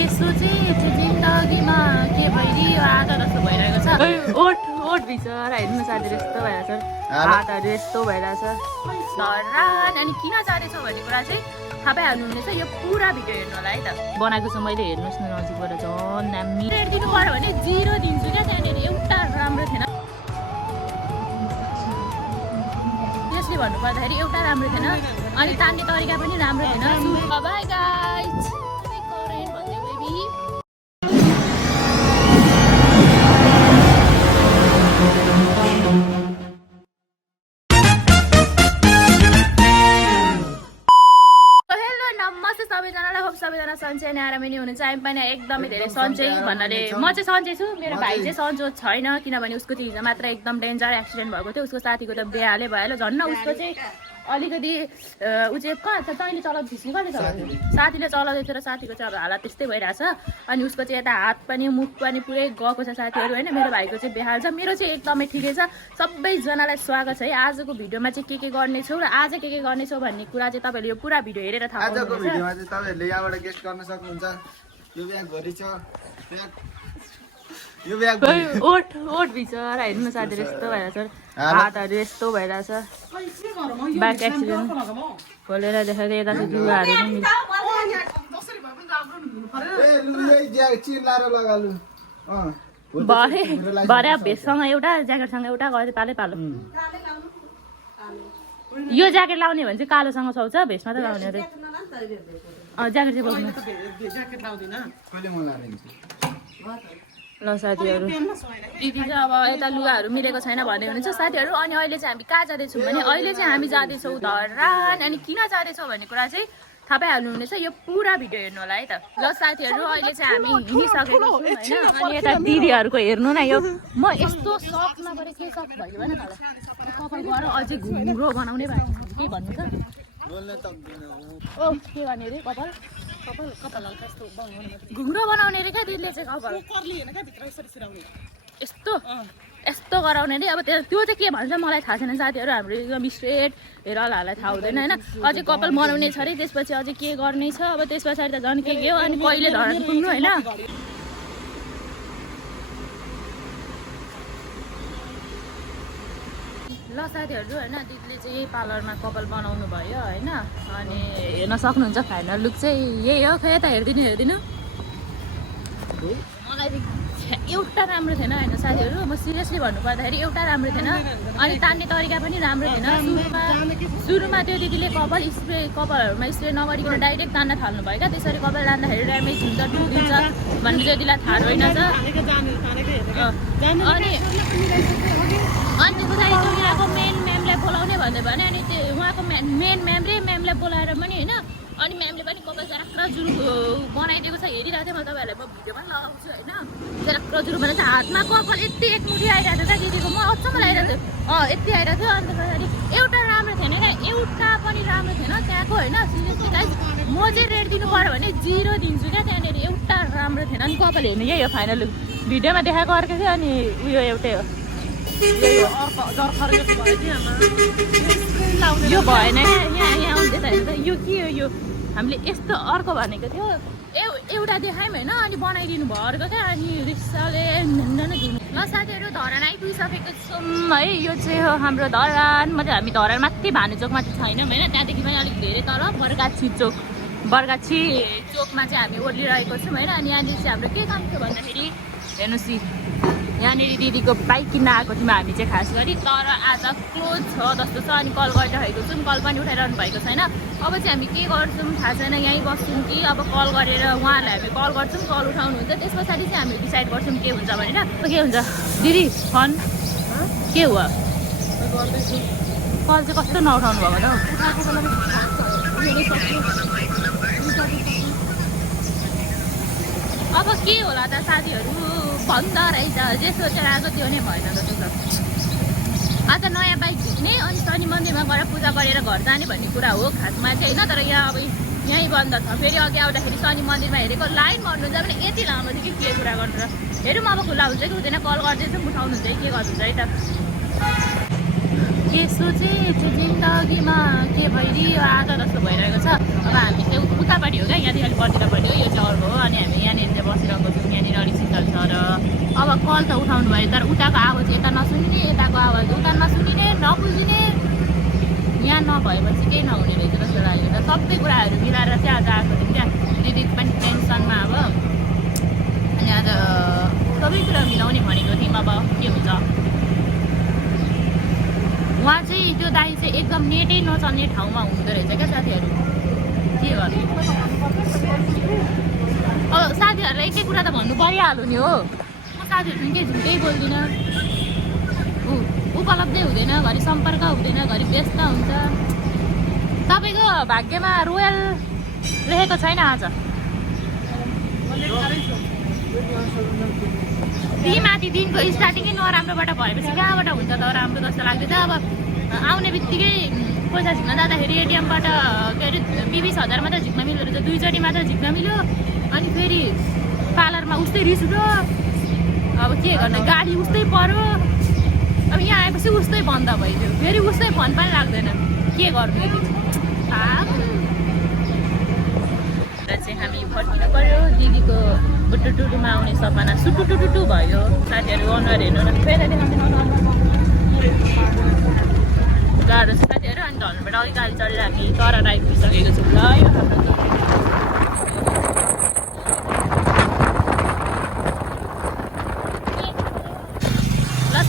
के सोचेछु जिन्दगीमा के भइदियो आज जस्तो भइरहेको छ। ओठ बिचरा हेर्नु साथीहरू यस्तो भइरहेछ, हातहरू यस्तो भइरहेछ धरान। अनि किन जाँदैछौ भन्ने कुरा चाहिँ थाहा पाइहाल्नुहुनेछ यो पुरा भिडियो हेर्नु होला है त। बनाएको छ मैले, हेर्नुहोस् न नजिकबाट झन् दामी। रेट दिनु पर्यो भने 0 दिन्छु क्या, त्यहाँनिर एउटा राम्रो थिएन। त्यसले भन्नुपर्दाखेरि एउटा राम्रो थिएन, अनि तान्ने तरिका पनि राम्रो थिएन। By guys. सबैजनालाई होप सबैजना सन्चै नै आरामै नै हुनुहुन्छ। हामी पनि एकदमै धेरै सन्चै भन्नाले म चाहिँ सन्चै छु, मेरो भाइ चाहिँ सन्चो छैन, किनभने उसको चाहिँ हिजो मात्र एकदम डेन्जर एक्सिडेन्ट भएको थियो। उसको साथीको त बिहाले भइहाल्यो झन्। उसको चाहिँ अलिकति ऊ चाहिँ कहाँ छ, तैँले चलाउँदैछु कहिले चलाउँछु, साथीले चलाउँदै थियो र साथीको चाहिँ अब हालत त्यस्तै भइरहेछ। अनि उसको चाहिँ यता हात पनि मुख पनि पुरै गएको छ साथीहरू होइन। मेरो भाइको चाहिँ बेहाल छ, मेरो चाहिँ एकदमै ठिकै छ। सबैजनालाई स्वागत छ है। आजको भिडियोमा चाहिँ के गर्नेछौ र आज के गर्नेछौ भन्ने कुरा चाहिँ तपाईँले यो पुरा भिडियो हेरेर थाहा पाउनुहुन्छ। आजको भिडियोमा चाहिँ तपाईँहरूले यहाँबाट गेस गर्न सक्नुहुन्छ। यो ब्याग भरि छ, यो ब्याग ओठ बिचरा हेर्नु साथीहरू यस्तो भइरहेछ, हातहरू यस्तो भइरहेछ। ब्याक एक्सिडेन्ट खोलेर देखाउँदै यता चाहिँ लुगाहरू पनि भरे भेस्टसँग एउटा ज्याकेटसँग एउटा गरे पालै पालो। यो ज्याकेट लाउने भने चाहिँ कालोसँग सुहाउँछ, भेस्टमा त लाउने अरे ज्याकेट चाहिँ बोक्नु। ल साथीहरू दिदी चाहिँ अब यता लुगाहरू मिलेको छैन भन्ने हुनुहुन्छ साथीहरू। अनि अहिले चाहिँ हामी कहाँ जाँदैछौँ भने अहिले चाहिँ हामी जाँदैछौँ धरान। अनि किन जाँदैछौँ भन्ने कुरा चाहिँ थाहा पाइहाल्नुहुनेछ, यो पुरा भिडियो हेर्नु होला है त। ल साथीहरू अहिले चाहिँ हामी हिँडिसकेको छौँ होइन। अनि यता दिदीहरूको हेर्नु न, यो म यस्तो सक नगरे के सक भयो भने कपाल गएर अझै घुम्रो बनाउने भएको के भन्नु त। ओ के गर्ने अरे कपाल घुम्रो बनाउने अरे क्या दिदीले चाहिँ कपाल यस्तो यस्तो गराउने अरे। अब त्यो चाहिँ के भन्छ मलाई थाहा छैन साथीहरू। हाम्रो एकदम स्ट्रेट हेरलाहरूलाई थाहा हुँदैन होइन। अझै कपाल बनाउने छ अरे, त्यसपछि अझै के गर्ने छ। अब त्यस पछाडि त झन् के हो। अनि कहिले धरान पुग्नु होइन। ल साथीहरू होइन दिदीले चाहिँ यही पार्लरमा कपाल बनाउनु भयो होइन। अनि हेर्न सक्नुहुन्छ फाइनल लुक चाहिँ यही हो। खै यता हेरिदिनु मलाई एउटा राम्रो थिएन होइन साथीहरू। म सिरियसली भन्नुपर्दाखेरि एउटा राम्रो थिएन, अनि तान्ने तरिका पनि राम्रो थिएन। सुरुमा त्यो दिदीले कपालहरूमा स्प्रे नगरिकन डाइरेक्ट तान्न थाल्नु भयो क्या। त्यसरी कपाल तान्दाखेरि ड्यामेज हुन्छ, टुटिन्छ भन्ने चाहिँ दिदीलाई थाहा रहेनछ। अनि पछाडि त्यो यहाँको मेन म्यामलाई बोलाउने भन्दै भने, अनि त्यो उहाँको मेन म्यामलाई बोलाएर पनि होइन। अनि म्यामले पनि कपाल जराक्र जुरु बनाइदिएको छ, हेरिरहेको थिएँ म। तपाईँहरूलाई म भिडियो पनि लगाउँछु होइन। जराक्र जुरु भनेर चाहिँ हातमा कपाल यति एक मुठी आइरहेको थियो क्या दिदीको, म अचम्म लागिरहेको थियो। यति आइरहेको थियो। अन्त पछाडि एउटा राम्रो थिएन क्या, एउटा पनि राम्रो थिएन त्यहाँको होइन। सिरियसली गाइस म चाहिँ रेट दिनु पर्यो भने 0 दिन्छु क्या, त्यहाँनिर एउटा राम्रो थिएन। अनि कपाल हेर्नु यही हो फाइनल लुक, भिडियोमा देखाएको अर्कै थियो अनि उयो एउटै हो। यो भएन यहाँ हुँदैछ होइन। यो के हो यो, हामीले यस्तो अर्को भनेको थियो एउटा देखायौँ होइन। अनि बनाइदिनु भयो अर्को क्या। अनि रिक्साले ल साथीहरू धरान आइपुगिसकेको छौँ है। यो चाहिँ हो हाम्रो धरान। हामी धरान माथि भानुचोकमा चाहिँ छैनौँ होइन, त्यहाँदेखि पनि अलिक धेरै तल बरगाछी चोकमा चाहिँ हामी ओर्लिरहेको छौँ होइन। अनि यहाँनिर चाहिँ हाम्रो के काम थियो भन्दाखेरि हेर्नुहोस् यहाँनिर दिदीको बाइक किन्न आएको थियौँ हामी चाहिँ खास गरी, तर आज क्लोज छ जस्तो छ। अनि कल गरिरहेको छौँ, कल पनि उठाइरहनु भएको छैन। अब चाहिँ हामी के गर्छौँ थाहा छैन, यहीँ बस्छौँ कि अब कल गरेर उहाँहरूलाई हामी कल गर्छौँ, कल उठाउनुहुन्छ। त्यस पछाडि चाहिँ हामी डिसाइड गर्छौँ के हुन्छ भनेर। के हुन्छ दिदी फन के हो कल चाहिँ कस्तो नउठाउनु भएको त। अब के होला त साथीहरू भन्दा रहेछ, जे सोचेर आएको त्यो नै भएन जस्तो छ। आज नयाँ बाइक झिक्ने अनि शनि मन्दिरमा गएर पूजा गरेर घर जाने भन्ने कुरा हो खासमा चाहिँ होइन। तर यहाँ अब यहीँ बन्द छ। फेरि अघि आउँदाखेरि शनि मन्दिरमा हेरेको लाइन भर्नुहुन्छ भने यति लामो थियो कि के कुरा गर्नु र। हेरौँ अब खुल्ला हुन्छ कि हुँदैन, कल गर्दैछौँ उठाउनुहुन्छ है के गर्नुहुन्छ है त। के सोचेछु जिन्दगीमा के भइदियो आज जस्तो भइरहेको छ। अब हामी चाहिँ उतापट्टि हो क्या, यहाँदेखि अलिक बर्तिरपट्टि हो। यो चाहिँ अर्को हो। अनि हामी यहाँनिर अब कल त उठाउनु भयो तर उताको आवाज यता नसुनिने यताको आवाज उता नसुनिने नबुझिने यहाँ नभएपछि केही नहुने रहेछ जस्तो लाग्यो त सबै कुराहरू मिलाएर चाहिँ आज आएको थियो क्या दिदी पनि टेन्सनमा अब अनि आज सबै कुरा मिलाउने भनेको थियौँ अब के हुन्छ उहाँ चाहिँ त्यो दाइ चाहिँ एकदम नेटै नचल्ने ठाउँमा हुँदो रहेछ क्या साथीहरू के गर्नु अब साथीहरूलाई एकै कुरा त भन्नु परिहाल्यो नि हो म साथीहरू केही झुटै बोल्दिनँ उपलब्धै हुँदैन घरि सम्पर्क हुँदैन घरि व्यस्त हुन्छ तपाईँको भाग्यमा रोयल लेखेको छैन आज ती माथि दिनको स्टार्टिङै नराम्रोबाट भएपछि कहाँबाट हुन्छ त राम्रो जस्तो लाग्दैछ अब आउने बित्तिकै पैसा झिक्न जाँदाखेरि एटिएमबाट के अरे 20,000 मात्र झिक्न मिल्दो रहेछ 2 चोटि मात्र झिक्न मिल्यो अनि फेरि पार्लरमा उस्तै रिस उठ्यो अब के गर्ने गाडी उस्तै पर्यो अब यहाँ आएपछि उस्तै बन्द भइदियो फेरि उस्तै फोन पनि लाग्दैन के गर्नु यति चाहिँ हामी फर्किनु पर्यो दिदीको बुटुटुटुमा आउने सपना सुटुटुटुटु भयो साथीहरू अनुहार हेर्नु न फेरि गाह्रो छ साथीहरू अनि धनुबाट अलिक गाडी चढेर हामी तर आइपुगिसकेको छौँ ल यो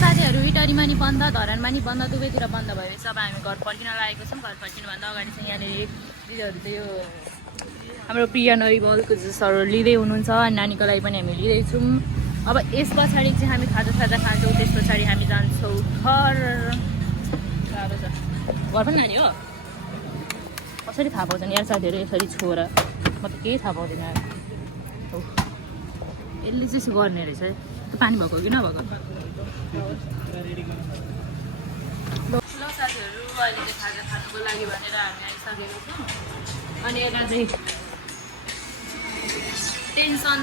साथीहरू इटरीमा नि बन्द धरानमा नि बन्द दुवैतिर बन्द भएपछि अब हामी घर फर्किन लागेको छौँ घर फर्किनुभन्दा अगाडि चाहिँ यहाँनिर दिदीहरू चाहिँ यो हाम्रो प्रिय नरिवलको जुसहरू लिँदै हुनुहुन्छ अनि नानीको लागि पनि हामी लिँदैछौँ अब यस पछाडि चाहिँ हामी खाजा खान्छौँ त्यस पछाडि हामी जान्छौँ घर गाह्रो छ घर पनि नानी हो कसरी थाहा पाउँछन् यार साथीहरू यसरी छोएर म त केही थाहा पाउँदिनँ हो यसले चाहिँ यसो गर्ने रहेछ पानी भएको कि नभएको ल साथीहरू अहिले चाहिँ खाजा खानुको लागि भनेर हामी आइसकेको छौँ अनि यता चाहिँ टेन्सन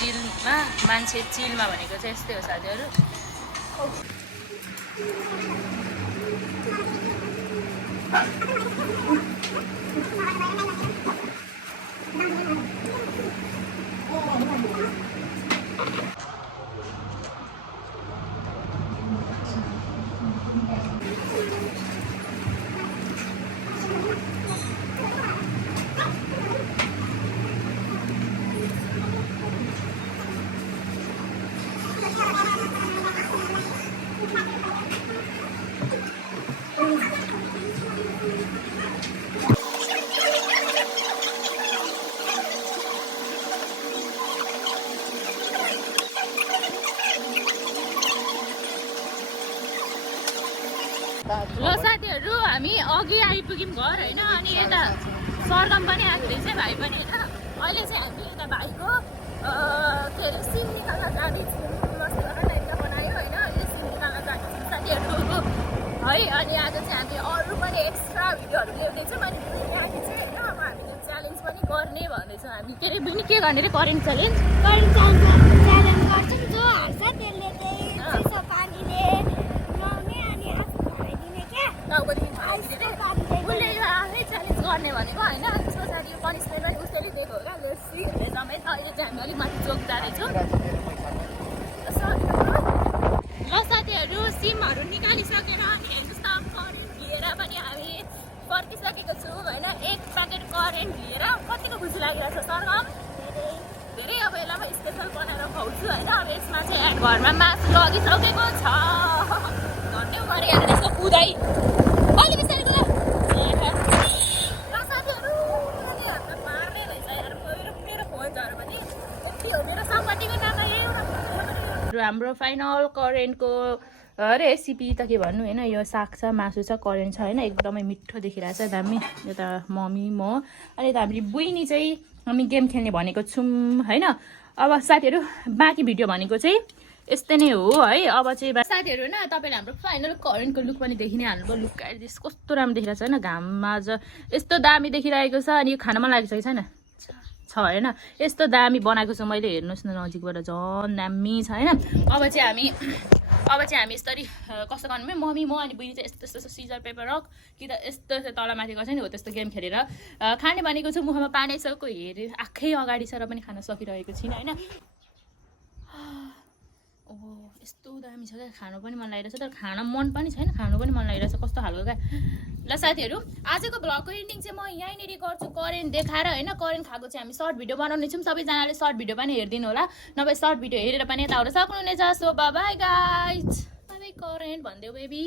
दिलमा मान्छे चिलमा भनेको चाहिँ यस्तै हो साथीहरू ल साथीहरू हामी अघि आइपुग्यौँ घर होइन अनि यता सरगम पनि आएको रहेछ भाइ पनि होइन अहिले चाहिँ हामी यता भाइको के अरे सिम निकाल्न जाँदैछौँ बनायो होइन अहिले सिम निकाल्न जाँदैछौँ साथीहरू है अनि आज चाहिँ हामी अरू पनि एक्स्ट्रा भिडियोहरू ल्याउँदैछौँ अनि नानी चाहिँ होइन अब हामीले च्यालेन्ज पनि गर्ने भन्दैछौँ हामी के अरे बहिनी के गर्ने अरे करेन्ट च्यालेन्ज च्यालेन्ज गर्छौँ जो हार्छ त्यसले चाहिँ चिसो पानीले नुहाउने अनि आफू खाइदिने क्या उसले यो आफै च्यालेन्ज गर्ने भनेको होइन त्यस पछाडि पनिसमेन्ट पनि उसले दिएको हो क्या लस्सी समेत अहिले चाहिँ हामी अलिक माथि चोक जाँदैछौँ ल साथीहरू सिमहरू निकालिसकेर हामी हेर्नुहोस् त करेन्ट लिएर पनि हामी फर्किसकेको छौँ होइन एक प्याकेट करेन्ट लिएर कतिको खुसी लागिरहेको छ सरगम धेरै अब यसलाई म स्पेसल बनाएर खुवाउँछु होइन अब यसमा चाहिँ घरमा मासु लगिसकेको छ घट्टै गरिहाल्यो त्यसको कुदाइ अलि बिस्तारै कुदा साथीहरू मार्ने रहेछ यार मेरो फोन झऱ्यो भने यति हो मेरो सम्पत्तिको नाम हाम्रो फाइनल करेन्टको रेसिपी त के भन्नु होइन यो साग छ मासु छ करेन्ट छ होइन एकदमै मिठो देखिरहेछ दामी यता मम्मी म अनि यता हामीले बुइनी चाहिँ हामी गेम खेल्ने भनेको छौँ होइन अब साथीहरू बाँकी भिडियो भनेको चाहिँ यस्तै नै हो है अब चाहिँ साथीहरू होइन तपाईँले हाम्रो फाइनल करेन्टको लुक पनि देखि नै हाल्नुभयो लुक आइदिस कस्तो राम्रो देखिरहेको छ होइन घाममा आज यस्तो दामी देखिरहेको छ अनि यो खानामा लागिसकेको छैन छ होइन यस्तो दामी बनाएको छु मैले हेर्नुहोस् न नजिकबाट झन् दामी छ होइन अब चाहिँ हामी यसरी कस्तो गर्नु मम्मी म अनि बहिनी चाहिँ यस्तो यस्तो सिजर पेपर रक कि त यस्तो यस्तो तलमाथि गर्छ नि हो त्यस्तो गेम खेलेर खाने भनेको छु मुखमा पानी आइसकेको हेरेर आँखै अगाडि छ र पनि खान सकिरहेको छैन होइन ओहो यस्तो दामी छ क्या खानु पनि मन लागिरहेछ तर खान मन पनि छैन खानु पनि मन लागिरहेछ कस्तो खालको क्या ल साथीहरू आजको भ्लगको एन्डिङ चाहिँ म यहीँनिर गर्छु करेन्ट देखाएर होइन करेन्ट खाएको चाहिँ हामी सर्ट भिडियो बनाउने छौँ सबैजनाले सर्ट भिडियो पनि हेरिदिनु होला नभए सर्ट भिडियो हेरेर पनि यता आउन सक्नुहुनेछ so by guys by current भनिदेऊ बेबी